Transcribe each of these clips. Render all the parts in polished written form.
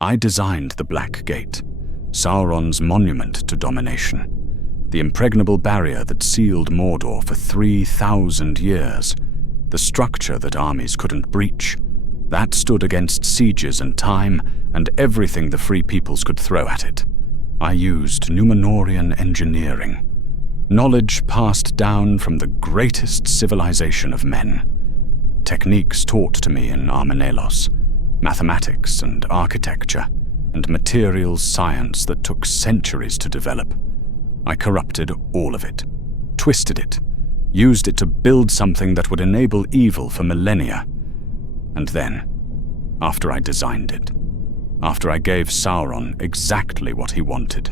I designed the Black Gate, Sauron's monument to domination, the impregnable barrier that sealed Mordor for 3,000 years, the structure that armies couldn't breach, that stood against sieges and time and everything the Free Peoples could throw at it. I used Númenórean engineering, knowledge passed down from the greatest civilization of men, techniques taught to me in Armenelos, mathematics and architecture, and materials science that took centuries to develop. I corrupted all of it, twisted it, used it to build something that would enable evil for millennia. And then, after I designed it, after I gave Sauron exactly what he wanted,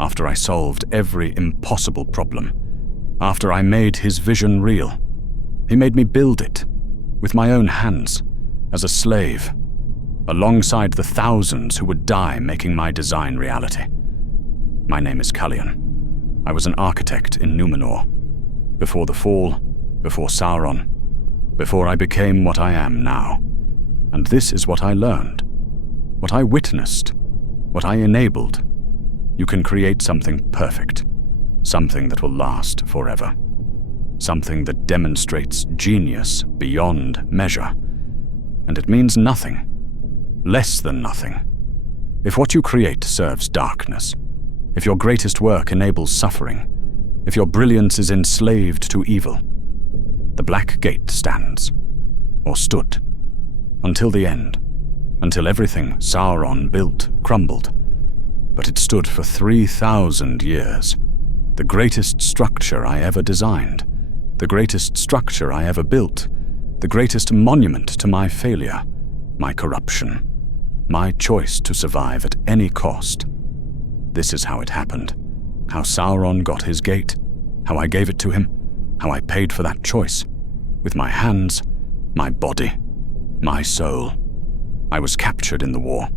after I solved every impossible problem, after I made his vision real, he made me build it, with my own hands, as a slave, alongside the thousands who would die making my design reality. My name is Cullion. I was an architect in Númenor, before the fall, before Sauron, before I became what I am now. And this is what I learned, what I witnessed, what I enabled. You can create something perfect, something that will last forever, something that demonstrates genius beyond measure. And it means nothing, less than nothing, if what you create serves darkness, if your greatest work enables suffering, if your brilliance is enslaved to evil. The Black Gate stands, or stood, until the end, until everything Sauron built crumbled. But it stood for 3,000 years, the greatest structure I ever designed, the greatest structure I ever built, the greatest monument to my failure, my corruption, my choice to survive at any cost. This is how it happened, how Sauron got his gate, how I gave it to him, how I paid for that choice, with my hands, my body, my soul. I was captured in the war.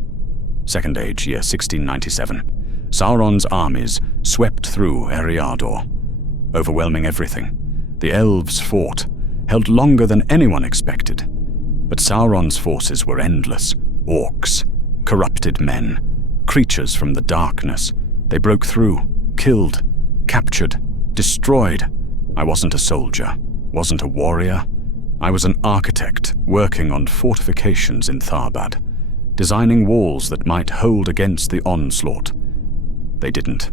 Second Age, year 1697. Sauron's armies swept through Eriador, overwhelming everything. The elves fought, held longer than anyone expected. But Sauron's forces were endless. Orcs, corrupted men, creatures from the darkness. They broke through, killed, captured, destroyed. I wasn't a soldier, wasn't a warrior. I was an architect working on fortifications in Tharbad, designing walls that might hold against the onslaught. They didn't.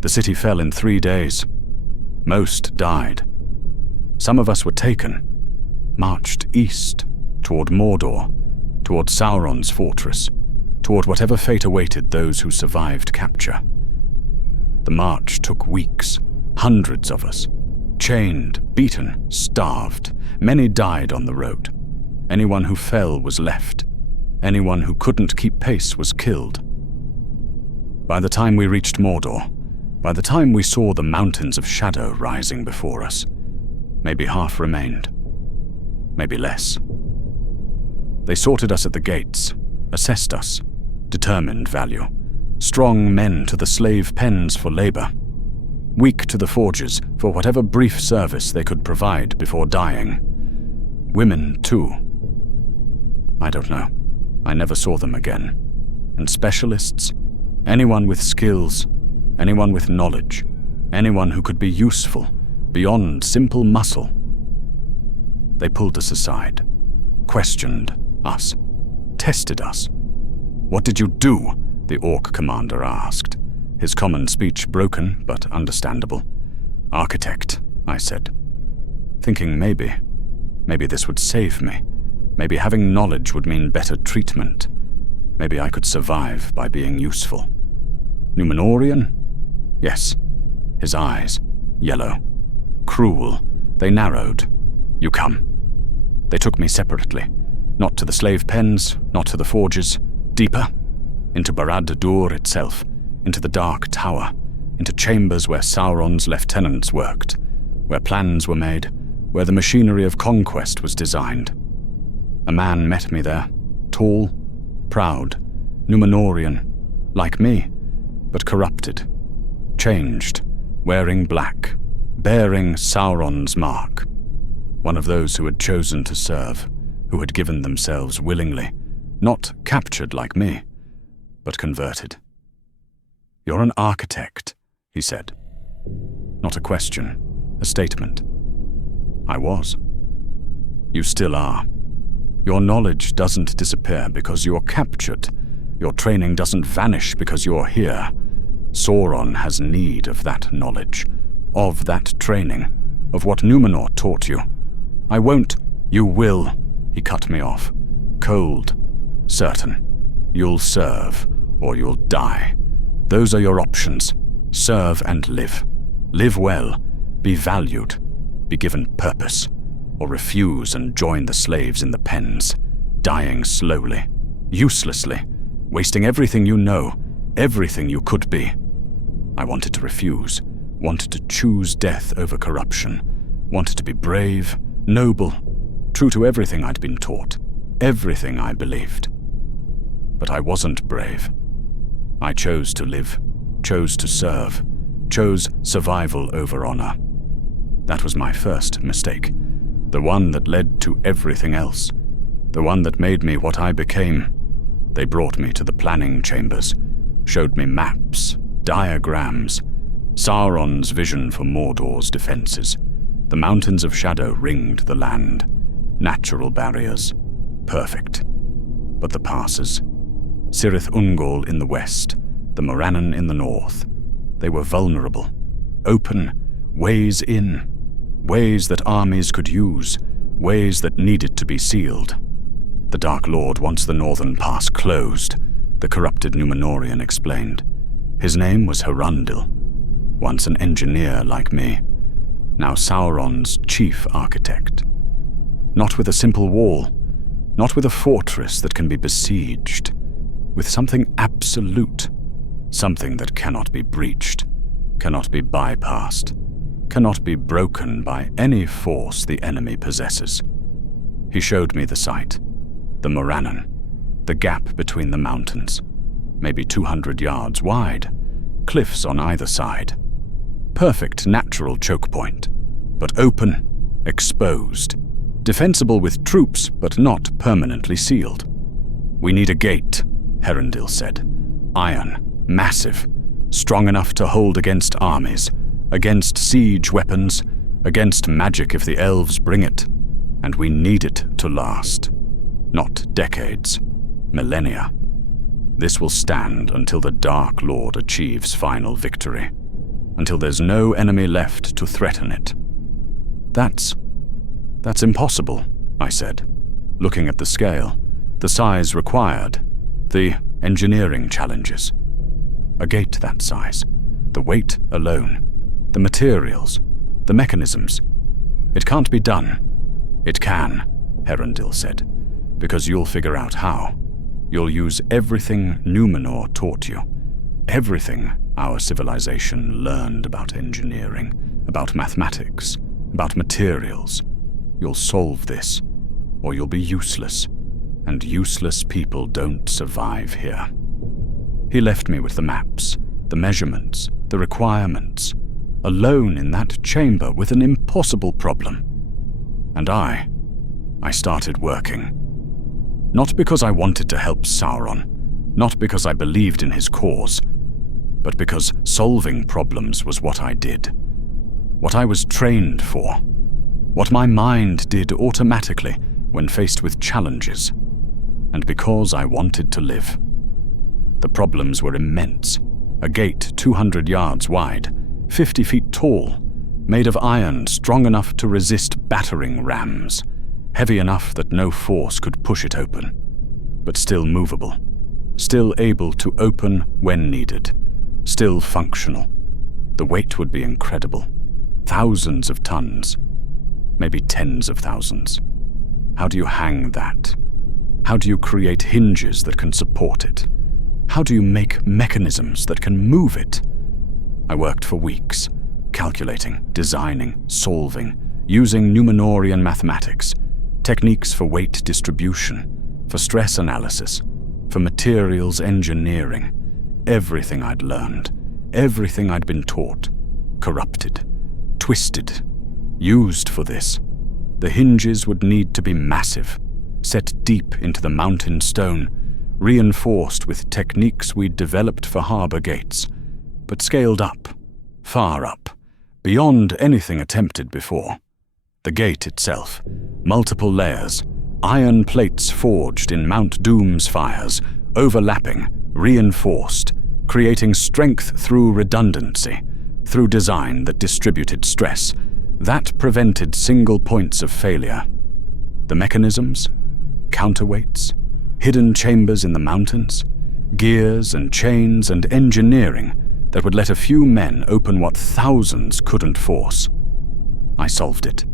The city fell in 3 days. Most died. Some of us were taken, marched east, toward Mordor, toward Sauron's fortress, toward whatever fate awaited those who survived capture. The march took weeks, hundreds of us, chained, beaten, starved. Many died on the road. Anyone who fell was left. Anyone who couldn't keep pace was killed. By the time we reached Mordor, by the time we saw the mountains of shadow rising before us, maybe half remained, maybe less. They sorted us at the gates, assessed us, determined value, strong men to the slave pens for labor, weak to the forges for whatever brief service they could provide before dying. Women, too. I don't know. I never saw them again. And specialists? Anyone with skills, anyone with knowledge, anyone who could be useful, beyond simple muscle. They pulled us aside, questioned us, tested us. "What did you do?" the orc commander asked, his common speech broken but understandable. "Architect," I said, thinking maybe this would save me. Maybe having knowledge would mean better treatment. Maybe I could survive by being useful. Númenórean? Yes. His eyes, yellow, cruel, they narrowed. "You come." They took me separately, not to the slave pens, not to the forges, deeper, into Barad-dûr itself, into the Dark Tower, into chambers where Sauron's lieutenants worked, where plans were made, where the machinery of conquest was designed. A man met me there, tall, proud, Númenórean, like me, but corrupted, changed, wearing black, bearing Sauron's mark. One of those who had chosen to serve, who had given themselves willingly, Not captured like me, but converted. "You're an architect," he said. Not a question, a statement. I was. You still are. Your knowledge doesn't disappear because you're captured. Your training doesn't vanish because you're here. Sauron has need of that knowledge, of that training, of what Numenor taught you. I won't. You will, he cut me off. Cold. Certain. You'll serve, or you'll die. Those are your options. Serve and live. Live well. Be valued. Be given purpose. Or refuse and join the slaves in the pens, dying slowly, uselessly, wasting everything you know, everything you could be. I wanted to refuse, wanted to choose death over corruption, wanted to be brave, noble, true to everything I'd been taught, everything I believed. But I wasn't brave. I chose to live, chose to serve, chose survival over honor. That was my first mistake. The one that led to everything else. The one that made me what I became. They brought me to the planning chambers, showed me maps, diagrams, Sauron's vision for Mordor's defenses. The mountains of shadow ringed the land. Natural barriers. Perfect. But the passes. Cirith Ungol in the west, the Morannon in the north. They were vulnerable. Open. Ways in. Ways that armies could use, ways that needed to be sealed. The Dark Lord wants the northern pass closed, the corrupted Númenórean explained. His name was Herundil, once an engineer like me, now Sauron's chief architect. Not with a simple wall, not with a fortress that can be besieged, with something absolute, something that cannot be breached, cannot be bypassed, cannot be broken by any force the enemy possesses. He showed me the site, the Morannon, the gap between the mountains, maybe 200 yards wide, cliffs on either side. Perfect natural choke point, but open, exposed, defensible with troops but not permanently sealed. "We need a gate," Herundil said. "Iron, massive, strong enough to hold against armies, against siege weapons, against magic if the elves bring it. And we need it to last. Not decades, millennia. This will stand until the Dark Lord achieves final victory, until there's no enemy left to threaten it." That's impossible, I said, looking at the scale, the size required, the engineering challenges. A gate that size, the weight alone, the materials, the mechanisms. It can't be done. It can, Herundil said, because you'll figure out how. You'll use everything Numenor taught you, everything our civilization learned about engineering, about mathematics, about materials. You'll solve this, or you'll be useless, and useless people don't survive here. He left me with the maps, the measurements, the requirements, alone in that chamber with an impossible problem. And I started working. Not because I wanted to help Sauron, not because I believed in his cause, but because solving problems was what I did, what I was trained for, what my mind did automatically when faced with challenges, and because I wanted to live. The problems were immense. A gate 200 yards wide, 50 feet tall, made of iron strong enough to resist battering rams, heavy enough that no force could push it open, but still movable, still able to open when needed, still functional. The weight would be incredible. Thousands of tons, maybe tens of thousands. How do you hang that? How do you create hinges that can support it? How do you make mechanisms that can move it? I worked for weeks, calculating, designing, solving, using Númenórean mathematics, techniques for weight distribution, for stress analysis, for materials engineering, everything I'd learned, everything I'd been taught, corrupted, twisted, used for this. The hinges would need to be massive, set deep into the mountain stone, reinforced with techniques we'd developed for harbor gates, but scaled up, far up, beyond anything attempted before. The gate itself, multiple layers, iron plates forged in Mount Doom's fires, overlapping, reinforced, creating strength through redundancy, through design that distributed stress, that prevented single points of failure. The mechanisms, counterweights, hidden chambers in the mountains, gears and chains and engineering that would let a few men open what thousands couldn't force. I solved it.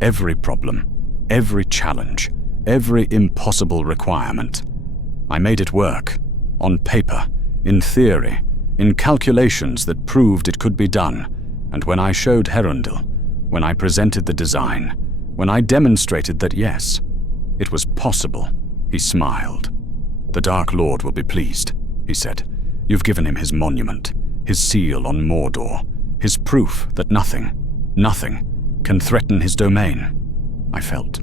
Every problem, every challenge, every impossible requirement. I made it work, on paper, in theory, in calculations that proved it could be done, and when I showed Herondil, when I presented the design, when I demonstrated that yes, it was possible, he smiled. "The Dark Lord will be pleased," he said. "You've given him his monument, his seal on Mordor, his proof that nothing can threaten his domain." I felt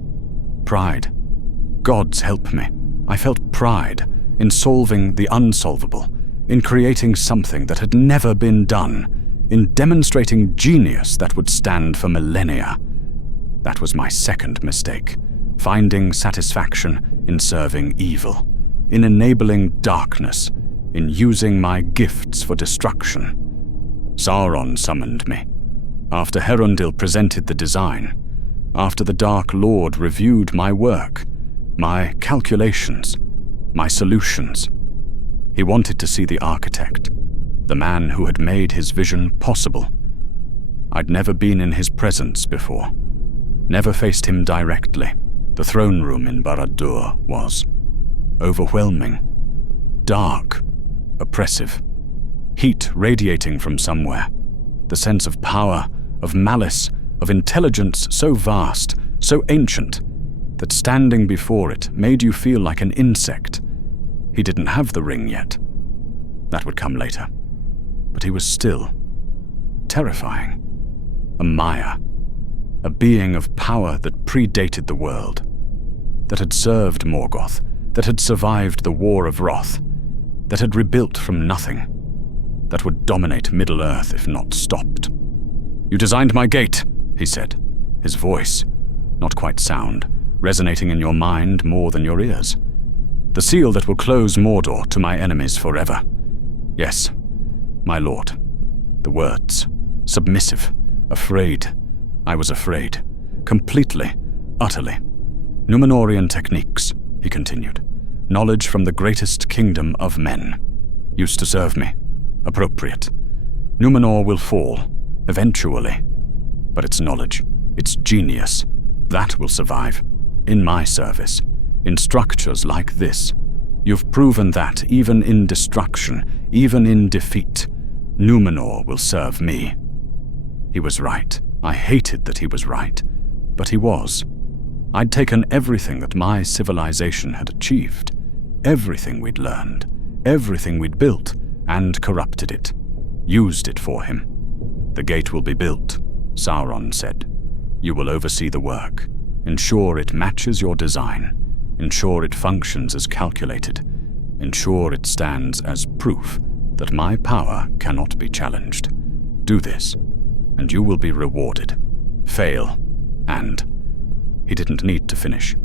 pride. Gods help me. I felt pride in solving the unsolvable, in creating something that had never been done, in demonstrating genius that would stand for millennia. That was my second mistake, finding satisfaction in serving evil, in enabling darkness, in using my gifts for destruction. Sauron summoned me. After Herondil presented the design, after the Dark Lord reviewed my work, my calculations, my solutions. He wanted to see the architect, the man who had made his vision possible. I'd never been in his presence before, never faced him directly. The throne room in Barad-dûr was overwhelming, dark, oppressive, heat radiating from somewhere, the sense of power, of malice, of intelligence so vast, so ancient, that standing before it made you feel like an insect. He didn't have the ring yet. That would come later. But he was still terrifying. A Maya, a being of power that predated the world, that had served Morgoth, that had survived the War of Wrath, that had rebuilt from nothing, that would dominate Middle-earth if not stopped. "You designed my gate," he said, his voice, not quite sound, resonating in your mind more than your ears. "The seal that will close Mordor to my enemies forever. Yes, my lord." The words, submissive, afraid. I was afraid, completely, utterly. "Númenórean techniques," he continued, "knowledge from the greatest kingdom of men. Used to serve me. Appropriate. Númenor will fall, eventually. But its knowledge, its genius, that will survive. In my service, in structures like this. You've proven that even in destruction, even in defeat, Númenor will serve me." He was right. I hated that he was right. But he was. I'd taken everything that my civilization had achieved, everything we'd learned, everything we'd built, and corrupted it, used it for him. "The gate will be built," Sauron said. "You will oversee the work, ensure it matches your design, ensure it functions as calculated, ensure it stands as proof that my power cannot be challenged. Do this, and you will be rewarded. Fail, and..." He didn't need to finish.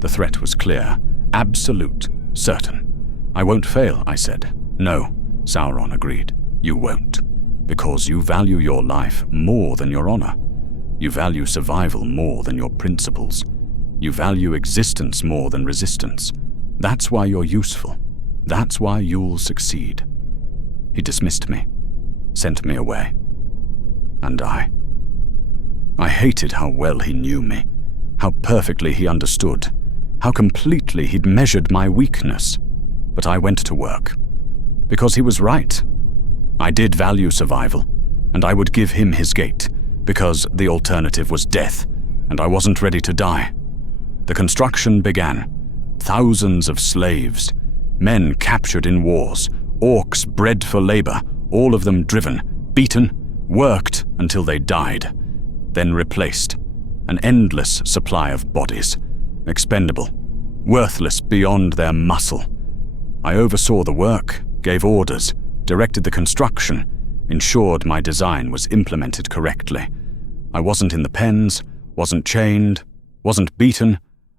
The threat was clear, absolute, certain. "I won't fail," I said. "No," Sauron agreed. "You won't, because you value your life more than your honor. You value survival more than your principles. You value existence more than resistance. That's why you're useful. That's why you'll succeed." He dismissed me, sent me away. And I hated how well he knew me, how perfectly he understood, how completely he'd measured my weakness. But I went to work. Because he was right. I did value survival, and I would give him his gate, because the alternative was death, and I wasn't ready to die. The construction began. Thousands of slaves, men captured in wars, orcs bred for labor, all of them driven, beaten, worked until they died, then replaced. An endless supply of bodies, expendable, worthless beyond their muscle. I oversaw the work, gave orders, directed the construction, ensured my design was implemented correctly. I wasn't in the pens, wasn't chained, wasn't beaten.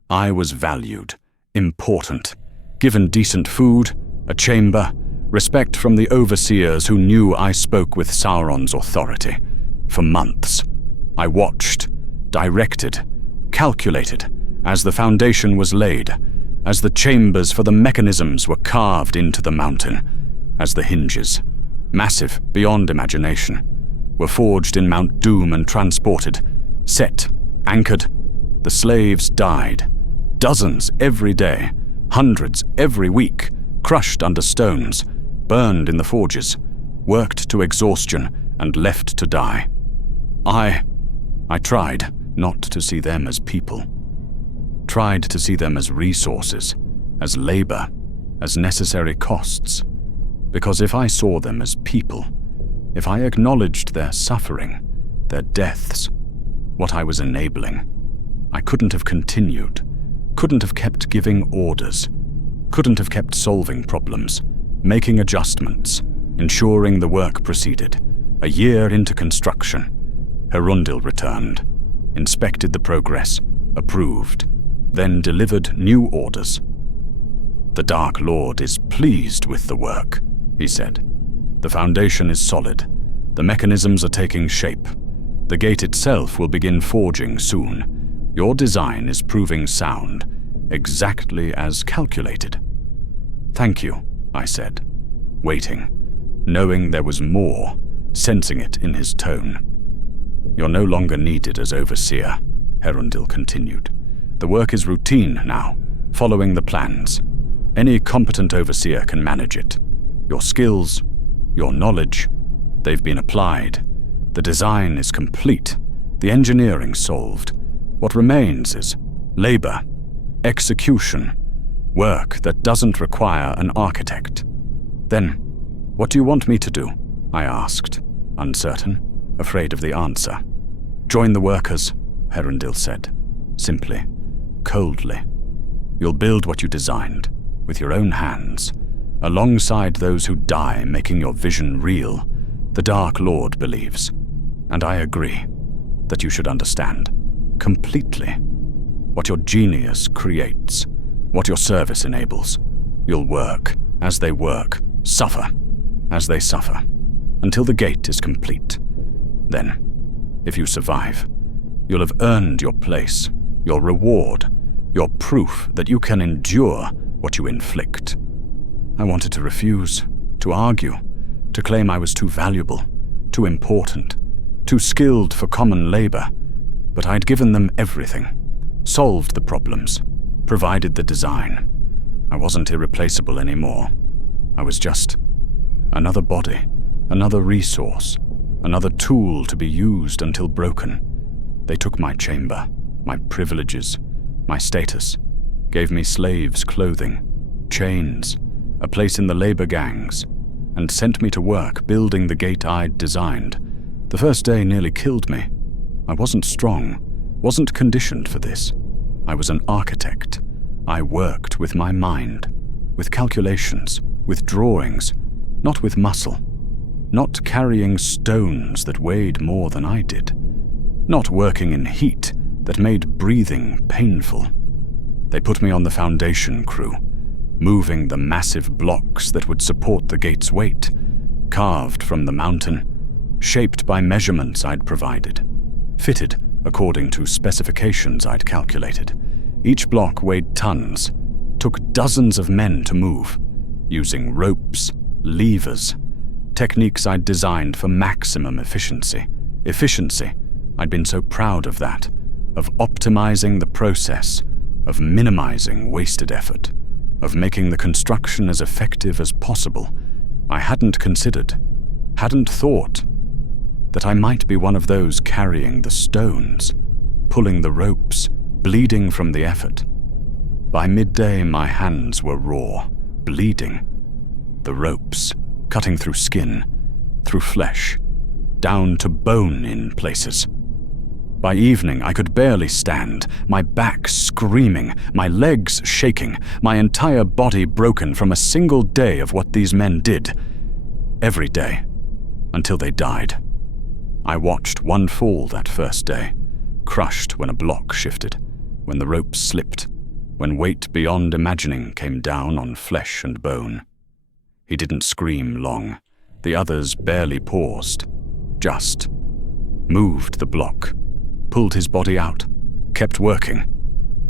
I was valued, important, given decent food, a chamber, respect from the overseers who knew I spoke with Sauron's authority. For months, I watched, directed, calculated, as the foundation was laid, as the chambers for the mechanisms were carved into the mountain, as the hinges, massive beyond imagination, were forged in Mount Doom and transported, set, anchored. The slaves died, dozens every day, hundreds every week, crushed under stones, burned in the forges, worked to exhaustion and left to die. I tried not to see them as people. Tried to see them as resources, as labor, as necessary costs. Because if I saw them as people, if I acknowledged their suffering, their deaths, what I was enabling, I couldn't have continued, couldn't have kept giving orders, couldn't have kept solving problems, making adjustments, ensuring the work proceeded. A year into construction, Herundil returned, inspected the progress, approved, then delivered new orders. "The Dark Lord is pleased with the work," he said. "The foundation is solid. The mechanisms are taking shape. The gate itself will begin forging soon. Your design is proving sound, exactly as calculated." "Thank you," I said, waiting, knowing there was more, sensing it in his tone. "You're no longer needed as overseer," Herundil continued. "The work is routine now, following the plans. Any competent overseer can manage it. Your skills, your knowledge, they've been applied. The design is complete, the engineering solved. What remains is labor, execution, work that doesn't require an architect." "Then, what do you want me to do?" I asked, uncertain, afraid of the answer. "Join the workers," Herundil said, simply, coldly. "You'll build what you designed, with your own hands, alongside those who die making your vision real, the Dark Lord believes. And I agree that you should understand, completely, what your genius creates, what your service enables. You'll work as they work, suffer as they suffer, until the gate is complete. Then, if you survive, you'll have earned your place, your reward, your proof that you can endure what you inflict." I wanted to refuse, to argue, to claim I was too valuable, too important, too skilled for common labor, but I'd given them everything, solved the problems, provided the design. I wasn't irreplaceable anymore. I was just another body, another resource, another tool to be used until broken. They took my chamber, my privileges, my status, gave me slaves' clothing, chains, a place in the labor gangs, and sent me to work building the gate I'd designed. The first day nearly killed me. I wasn't strong, wasn't conditioned for this. I was an architect. I worked with my mind, with calculations, with drawings, not with muscle, not carrying stones that weighed more than I did, not working in heat that made breathing painful. They put me on the foundation crew, moving the massive blocks that would support the gate's weight, carved from the mountain, shaped by measurements I'd provided, fitted according to specifications I'd calculated. Each block weighed tons, took dozens of men to move, using ropes, levers, techniques I'd designed for maximum efficiency. Efficiency, I'd been so proud of that, of optimizing the process, of minimizing wasted effort, of making the construction as effective as possible. I hadn't considered, hadn't thought, that I might be one of those carrying the stones, pulling the ropes, bleeding from the effort. By midday, my hands were raw, bleeding. The ropes, cutting through skin, through flesh, down to bone in places. By evening, I could barely stand, my back screaming, my legs shaking, my entire body broken from a single day of what these men did. Every day, until they died. I watched one fall that first day, crushed when a block shifted, when the rope slipped, when weight beyond imagining came down on flesh and bone. He didn't scream long. The others barely paused, just moved the block, pulled his body out, kept working,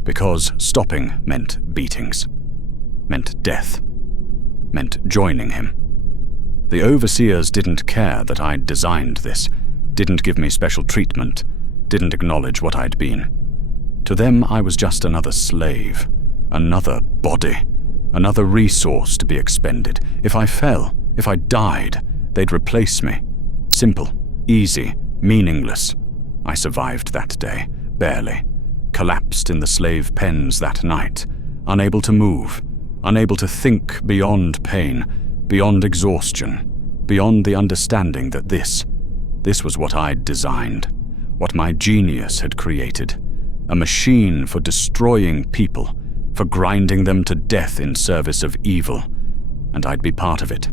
because stopping meant beatings, meant death, meant joining him. The overseers didn't care that I'd designed this, didn't give me special treatment, didn't acknowledge what I'd been. To them, I was just another slave, another body, another resource to be expended. If I fell, if I died, they'd replace me. Simple, easy, meaningless. I survived that day, barely. Collapsed in the slave pens that night, unable to move, unable to think beyond pain, beyond exhaustion, beyond the understanding that this was what I'd designed, what my genius had created. A machine for destroying people, for grinding them to death in service of evil, and I'd be part of it,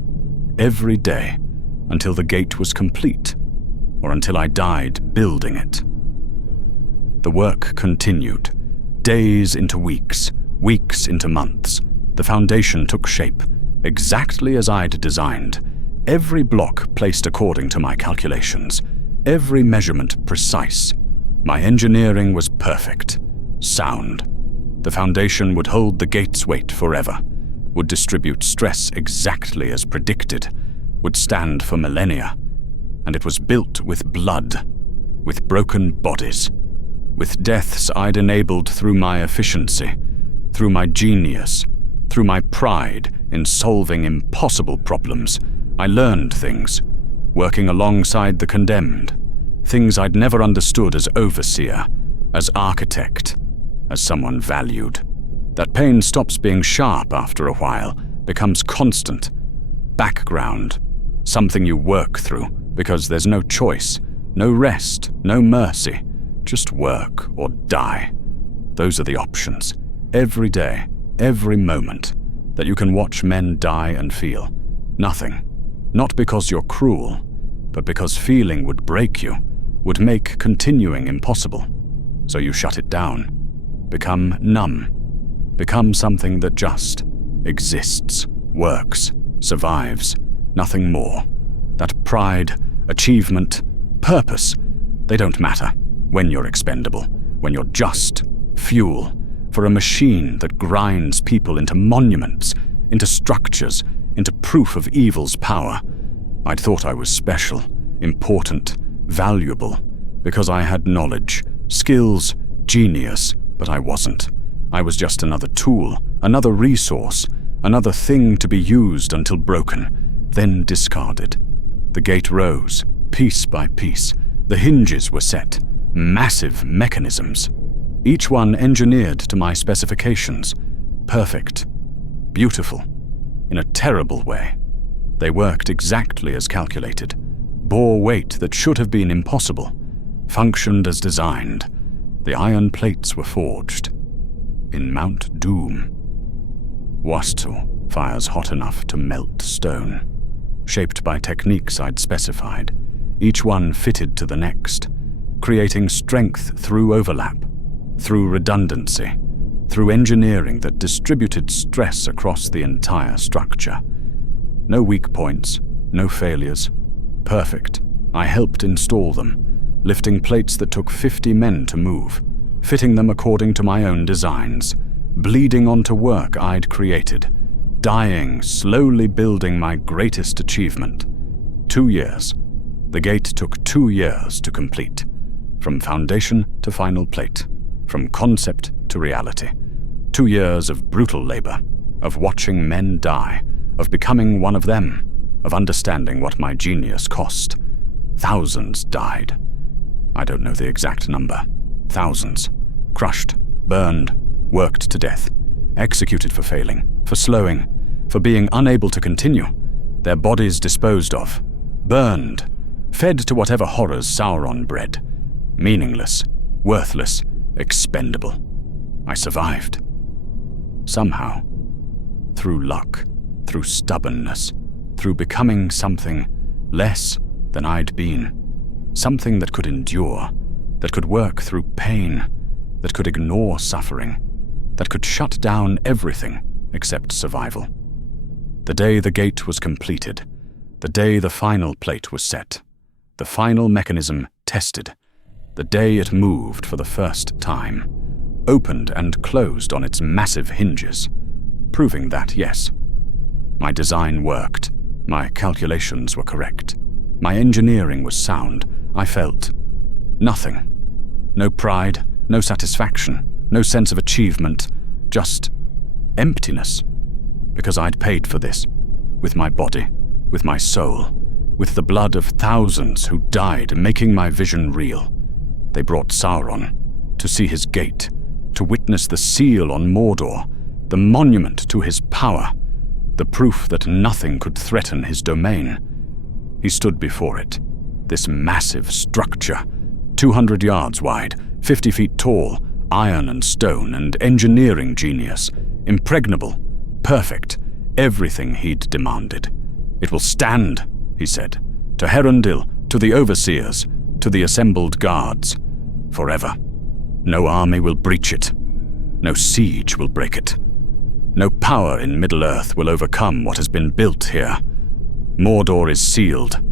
every day, until the gate was complete, or until I died building it. The work continued, days into weeks, weeks into months. The foundation took shape, exactly as I'd designed, every block placed according to my calculations, every measurement precise. My engineering was perfect, sound. The foundation would hold the gate's weight forever, would distribute stress exactly as predicted, would stand for millennia. And it was built with blood, with broken bodies, with deaths I'd enabled through my efficiency, through my genius, through my pride in solving impossible problems. I learned things, working alongside the condemned, things I'd never understood as overseer, as architect, as someone valued. That pain stops being sharp after a while, becomes constant, background, something you work through, because there's no choice, no rest, no mercy, just work or die. Those are the options, every day, every moment, that you can watch men die and feel. Nothing. Not because you're cruel, but because feeling would break you, would make continuing impossible. So you shut it down, become numb, become something that just exists, works, survives, nothing more. That pride, achievement, purpose, they don't matter when you're expendable, when you're just fuel for a machine that grinds people into monuments, into structures, into proof of evil's power. I'd thought I was special, important, valuable, because I had knowledge, skills, genius, but I wasn't. I was just another tool, another resource, another thing to be used until broken, then discarded. The gate rose, piece by piece. The hinges were set, massive mechanisms, each one engineered to my specifications, perfect, beautiful, in a terrible way. They worked exactly as calculated, bore weight that should have been impossible, functioned as designed. The iron plates were forged in Mount Doom. Wastu, fires hot enough to melt stone, shaped by techniques I'd specified, each one fitted to the next, creating strength through overlap, through redundancy, through engineering that distributed stress across the entire structure. No weak points, no failures. Perfect. I helped install them, lifting plates that took 50 men to move, fitting them according to my own designs, bleeding onto work I'd created, dying, slowly building my greatest achievement. 2 years. The gate took 2 years to complete, from foundation to final plate, from concept to reality. 2 years of brutal labor, of watching men die, of becoming one of them, of understanding what my genius cost. Thousands died. I don't know the exact number. Thousands. Crushed, burned, worked to death, executed for failing, for slowing, for being unable to continue, their bodies disposed of, burned, fed to whatever horrors Sauron bred. Meaningless, worthless, expendable. I survived. Somehow. Through luck, through stubbornness, through becoming something less than I'd been. Something that could endure, that could work through pain, that could ignore suffering, that could shut down everything except survival. The day the gate was completed, the day the final plate was set, the final mechanism tested, the day it moved for the first time, opened and closed on its massive hinges, proving that, yes, my design worked, my calculations were correct, my engineering was sound, I felt nothing. No pride, no satisfaction, no sense of achievement, just emptiness. Because I'd paid for this, with my body, with my soul, with the blood of thousands who died making my vision real. They brought Sauron to see his gate, to witness the seal on Mordor, the monument to his power, the proof that nothing could threaten his domain. He stood before it, this massive structure, 200 yards wide, 50 feet tall, iron and stone and engineering genius, impregnable, perfect, everything he'd demanded. It will stand, he said, to Herondil, to the overseers, to the assembled guards, forever. No army will breach it. No siege will break it. No power in Middle-earth will overcome what has been built here. Mordor is sealed.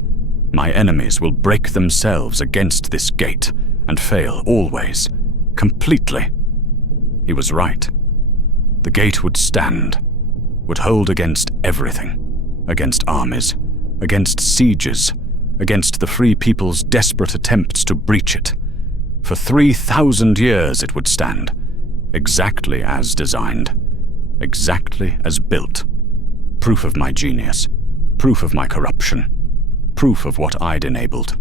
My enemies will break themselves against this gate and fail always, completely. He was right. The gate would stand, would hold against everything, against armies, against sieges, against the free people's desperate attempts to breach it. For 3,000 years it would stand, exactly as designed, exactly as built. Proof of my genius, proof of my corruption, proof of what I'd enabled.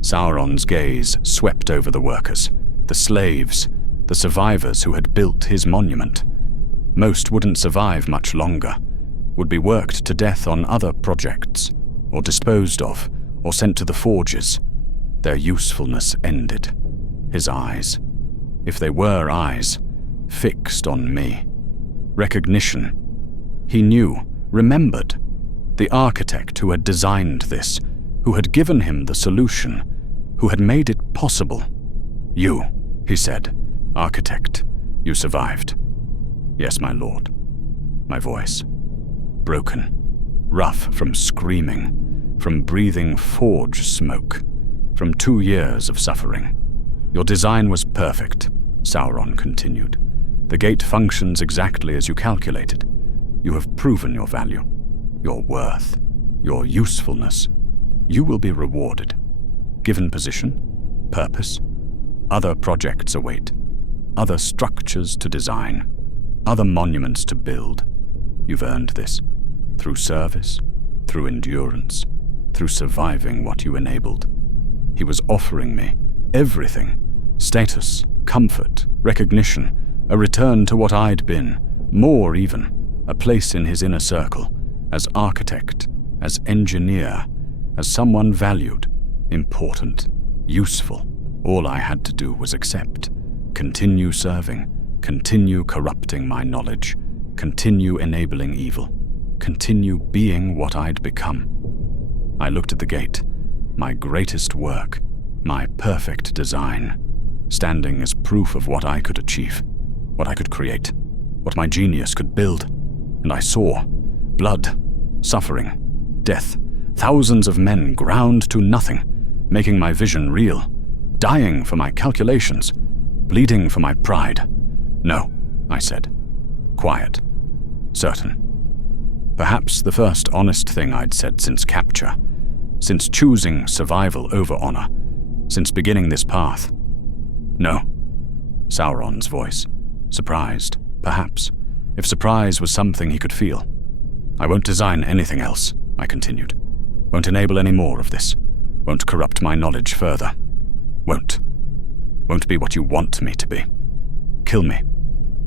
Sauron's gaze swept over the workers, the slaves, the survivors who had built his monument. Most wouldn't survive much longer, would be worked to death on other projects, or disposed of, or sent to the forges. Their usefulness ended. His eyes, if they were eyes, fixed on me. Recognition. He knew, remembered. The architect who had designed this, who had given him the solution, who had made it possible. You, he said, architect, you survived. Yes, my lord. My voice, broken, rough from screaming, from breathing forge smoke, from 2 years of suffering. Your design was perfect, Sauron continued. The gate functions exactly as you calculated. You have proven your value, your worth, your usefulness. You will be rewarded. Given position, purpose, other projects await, other structures to design, other monuments to build. You've earned this, through service, through endurance, through surviving what you enabled. He was offering me everything, status, comfort, recognition, a return to what I'd been, more even, a place in his inner circle, as architect, as engineer, as someone valued, important, useful. All I had to do was accept, continue serving, continue corrupting my knowledge, continue enabling evil, continue being what I'd become. I looked at the gate, my greatest work, my perfect design, standing as proof of what I could achieve, what I could create, what my genius could build. And I saw blood, suffering, death, thousands of men ground to nothing, making my vision real, dying for my calculations, bleeding for my pride. No, I said, quiet, certain. Perhaps the first honest thing I'd said since capture, since choosing survival over honor, since beginning this path. No. Sauron's voice, surprised, perhaps, if surprise was something he could feel. I won't design anything else, I continued. Won't enable any more of this. Won't corrupt my knowledge further. Won't. Won't be what you want me to be. Kill me.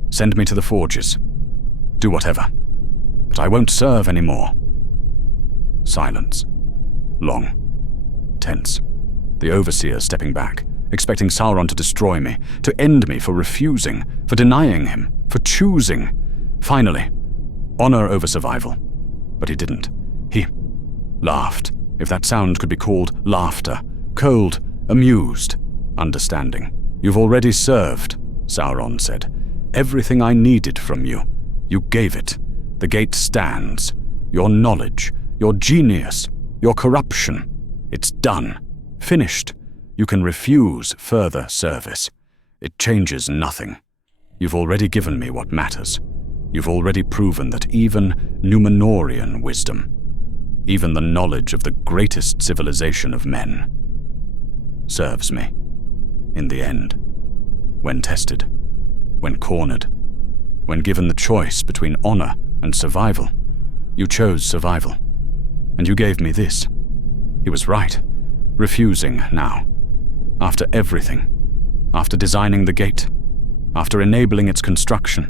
Send me to the forges. Do whatever. But I won't serve anymore. Silence. Long. Tense. the overseer stepping back, expecting Sauron to destroy me, to end me for refusing, for denying him, for choosing. Finally, honor over survival. But he didn't. He laughed, if that sound could be called laughter, cold, amused, understanding. "You've already served," Sauron said. "Everything I needed from you. You gave it. The gate stands. Your knowledge, your genius, your corruption. It's done. Finished. You can refuse further service. It changes nothing. You've already given me what matters. You've already proven that even Númenórean wisdom, even the knowledge of the greatest civilization of men, serves me. In the end, when tested, when cornered, when given the choice between honor and survival, you chose survival. And you gave me this." He was right. Refusing now. After everything. After designing the gate. After enabling its construction.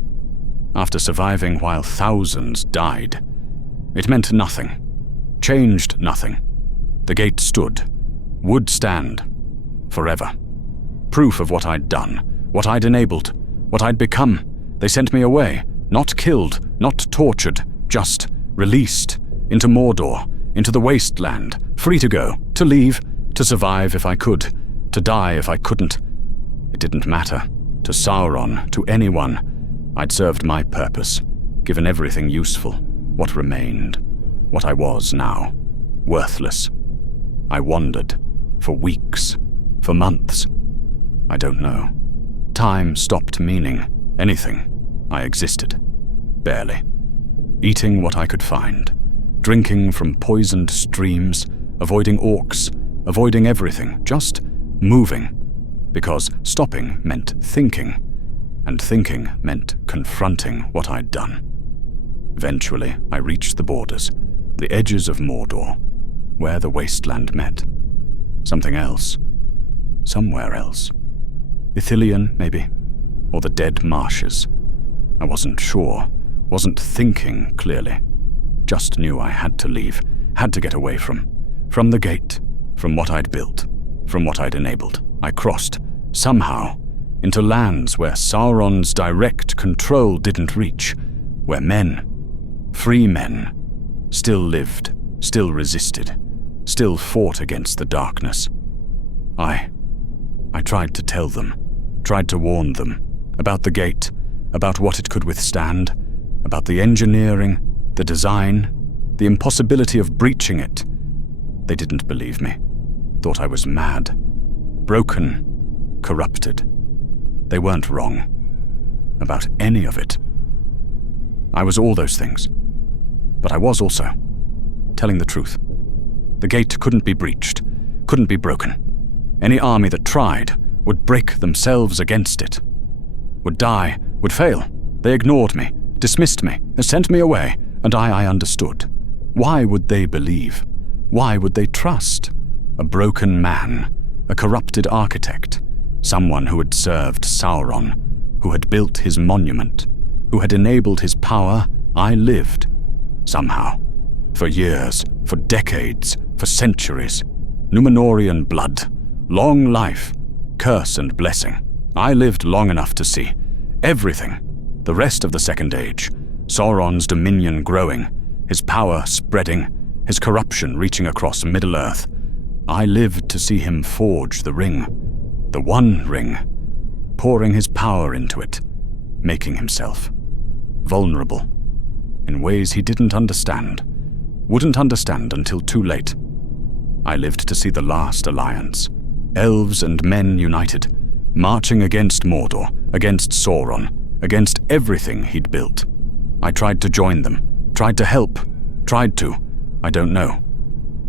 After surviving while thousands died. It meant nothing. Changed nothing. The gate stood. Would stand. Forever. Proof of what I'd done. What I'd enabled. What I'd become. They sent me away. Not killed. Not tortured. Just released. Into Mordor. Into the wasteland. Free to go. To leave. To survive if I could. To die if I couldn't. It didn't matter. To Sauron. To anyone. I'd served my purpose. Given everything useful. What remained. What I was now. Worthless. I wandered. For weeks. For months. I don't know. Time stopped meaning anything. I existed. Barely. Eating what I could find. Drinking from poisoned streams. Avoiding orcs. Avoiding everything. Just moving. Because stopping meant thinking. And thinking meant confronting what I'd done. Eventually, I reached the borders. The edges of Mordor. Where the wasteland met. Something else. Somewhere else. Ithilien, maybe? Or the dead marshes. I wasn't sure. Wasn't thinking clearly. Just knew I had to leave. Had to get away from. From the gate. From what I'd built. From what I'd enabled. I crossed. Somehow. Into lands where Sauron's direct control didn't reach. Where men. Free men. Still lived. Still resisted. Still fought against the darkness. I tried to tell them. Tried to warn them. About the gate. About what it could withstand. About the engineering. The design. The impossibility of breaching it. They didn't believe me. Thought I was mad. Broken. Corrupted. They weren't wrong. About any of it. I was all those things. But I was also telling the truth. The gate couldn't be breached. Couldn't be broken. Any army that tried would break themselves against it. Would die. Would fail. They ignored me. Dismissed me. Sent me away. And I understood. Why would they believe? Why would they trust? A broken man. A corrupted architect. Someone who had served Sauron. Who had built his monument. Who had enabled his power. I lived. Somehow. For years. For decades. For centuries. Númenórean blood. Long life. Curse and blessing. I lived long enough to see everything. The rest of the Second Age. Sauron's dominion growing. His power spreading. His corruption reaching across Middle-earth. I lived to see him forge the ring. The one ring. Pouring his power into it. Making himself vulnerable. In ways he didn't understand. Wouldn't understand until too late. I lived to see the last alliance. Elves and men united. Marching against Mordor. Against Sauron. Against everything he'd built. I tried to join them. Tried to help. Tried to. I don't know.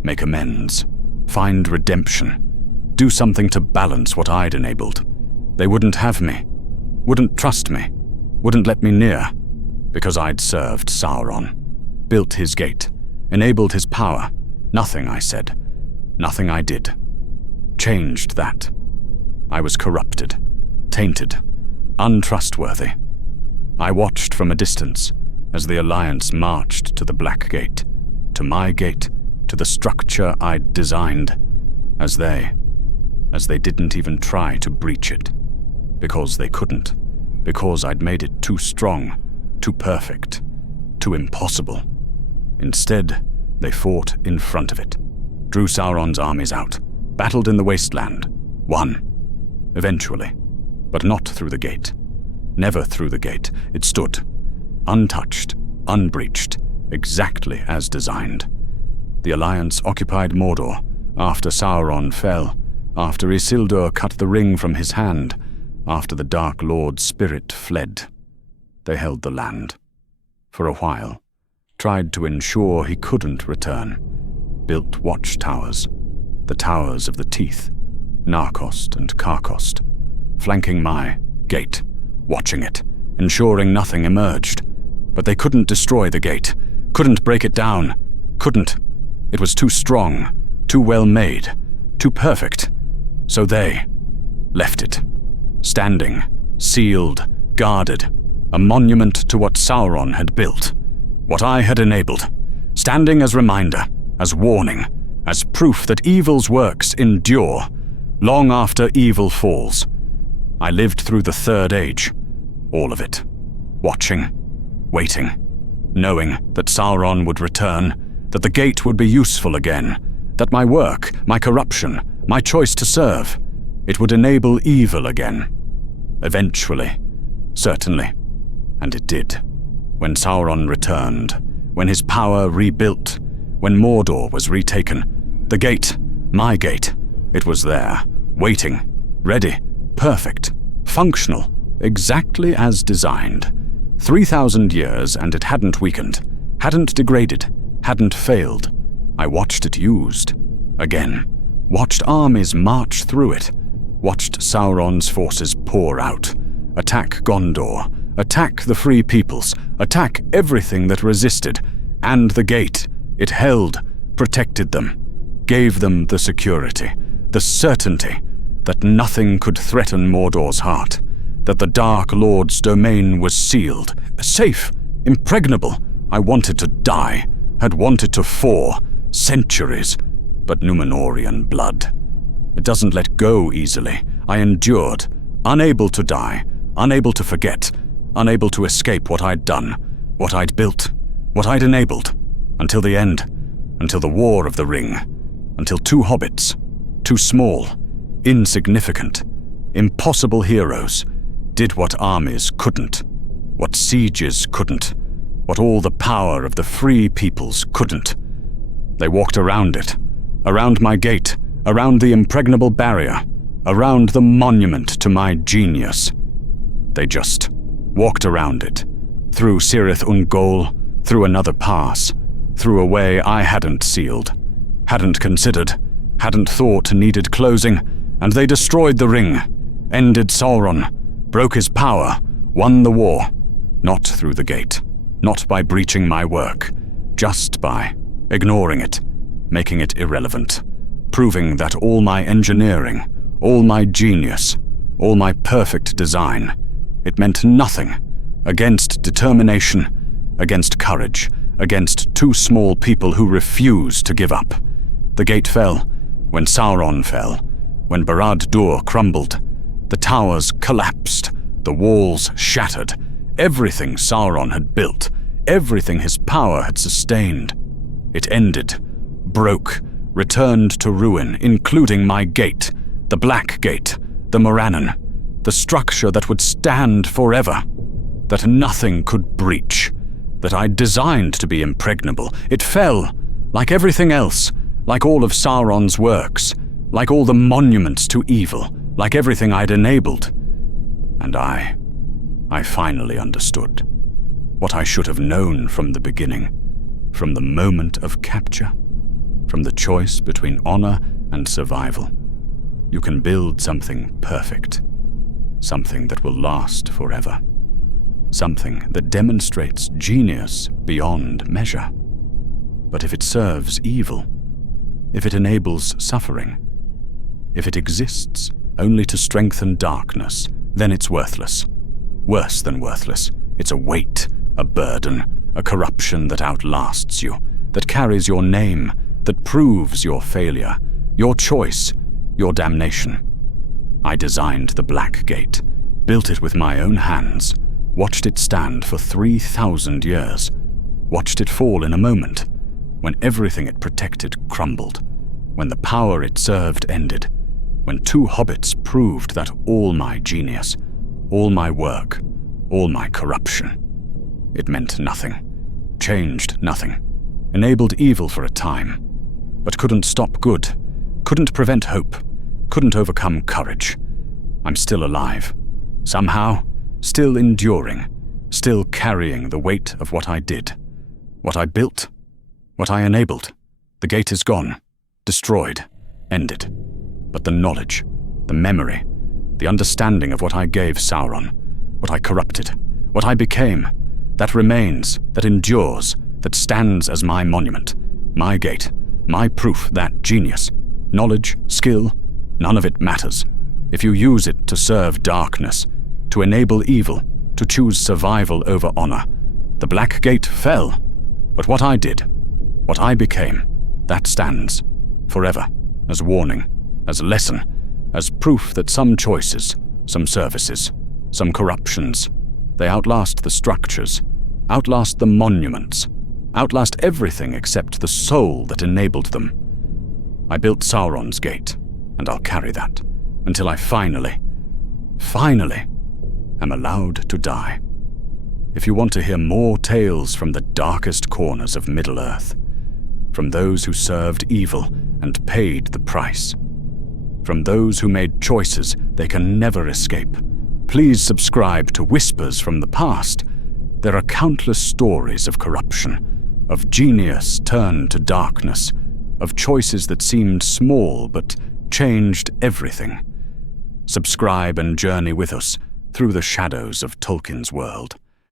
Make amends. Find redemption. Do something to balance what I'd enabled. They wouldn't have me. Wouldn't trust me. Wouldn't let me near. Because I'd served Sauron. Built his gate. Enabled his power. Nothing I said. Nothing I did. Changed that. I was corrupted. Tainted. Untrustworthy. I watched from a distance as the Alliance marched to the Black Gate. To my gate. To the structure I'd designed. As they as they didn't even try to breach it. Because they couldn't. Because I'd made it too strong, too perfect, too impossible. Instead, they fought in front of it, drew Sauron's armies out, battled in the wasteland, won. Eventually, but not through the gate. Never through the gate. It stood, untouched, unbreached, exactly as designed. The Alliance occupied Mordor after Sauron fell, after Isildur cut the ring from his hand, after the Dark Lord's spirit fled. They held the land. For a while, tried to ensure he couldn't return, built watchtowers, the Towers of the Teeth, Narcost and Carcost, flanking my gate, watching it, ensuring nothing emerged. But they couldn't destroy the gate, couldn't break it down, couldn't. It was too strong, too well made, too perfect. So they left it, standing, sealed, guarded, a monument to what Sauron had built, what I had enabled, standing as reminder, as warning, as proof that evil's works endure, long after evil falls. I lived through the Third Age, all of it, watching, waiting, knowing that Sauron would return, that the gate would be useful again, that my work, my corruption, my choice to serve, it would enable evil again. Eventually, certainly, and it did. When Sauron returned, when his power rebuilt, when Mordor was retaken, the gate, my gate, it was there, waiting, ready, perfect, functional, exactly as designed. 3,000 years and it hadn't weakened, hadn't degraded, hadn't failed. I watched it used. Again. Watched armies march through it. Watched Sauron's forces pour out. Attack Gondor. Attack the Free Peoples. Attack everything that resisted. And the gate. It held, protected them. Gave them the security, the certainty that nothing could threaten Mordor's heart. That the Dark Lord's domain was sealed, safe, impregnable. I wanted to die, had wanted to for centuries, but Númenórean blood. It doesn't let go easily. I endured, unable to die, unable to forget, unable to escape what I'd done, what I'd built, what I'd enabled, until the end, until the War of the Ring, until two hobbits, too small, insignificant, impossible heroes, did what armies couldn't, what sieges couldn't, what all the power of the Free Peoples couldn't. They walked around it, around my gate, around the impregnable barrier, around the monument to my genius. They just walked around it, through Cirith Ungol, through another pass, through a way I hadn't sealed, hadn't considered, hadn't thought needed closing, and they destroyed the ring, ended Sauron, broke his power, won the war, not through the gate, not by breaching my work, just by ignoring it, making it irrelevant, proving that all my engineering, all my genius, all my perfect design, it meant nothing against determination, against courage, against two small people who refused to give up. The gate fell, when Sauron fell, when Barad-dûr crumbled. The towers collapsed, the walls shattered. Everything Sauron had built, everything his power had sustained. It ended, broke, returned to ruin, including my gate, the Black Gate, the Morannon, the structure that would stand forever, that nothing could breach, that I'd designed to be impregnable. It fell, like everything else, like all of Sauron's works, like all the monuments to evil, like everything I'd enabled. And I finally understood what I should have known from the beginning, from the moment of capture, from the choice between honor and survival. You can build something perfect, something that will last forever, something that demonstrates genius beyond measure. But if it serves evil, if it enables suffering, if it exists only to strengthen darkness, then it's worthless. Worse than worthless. It's a weight, a burden, a corruption that outlasts you, that carries your name, that proves your failure, your choice, your damnation. I designed the Black Gate, built it with my own hands, watched it stand for 3,000 years, watched it fall in a moment, when everything it protected crumbled, when the power it served ended, when 2 hobbits proved that all my genius, all my work, all my corruption, it meant nothing, changed nothing, enabled evil for a time, but couldn't stop good, couldn't prevent hope, couldn't overcome courage. I'm still alive, somehow, still enduring, still carrying the weight of what I did, what I built, what I enabled. The gate is gone, destroyed, ended. But the knowledge, the memory, the understanding of what I gave Sauron, what I corrupted, what I became, that remains, that endures, that stands as my monument, my gate, my proof that genius, knowledge, skill, none of it matters. If you use it to serve darkness, to enable evil, to choose survival over honor, the Black Gate fell. But what I did, what I became, that stands, forever, as warning, as lesson, as proof that some choices, some services, some corruptions, they outlast the structures, outlast the monuments, outlast everything except the soul that enabled them. I built Sauron's gate, and I'll carry that, until I finally am allowed to die. If you want to hear more tales from the darkest corners of Middle-earth, from those who served evil and paid the price, from those who made choices they can never escape, please subscribe to Whispers from the Past. There are countless stories of corruption, of genius turned to darkness, of choices that seemed small but changed everything. Subscribe and journey with us through the shadows of Tolkien's world.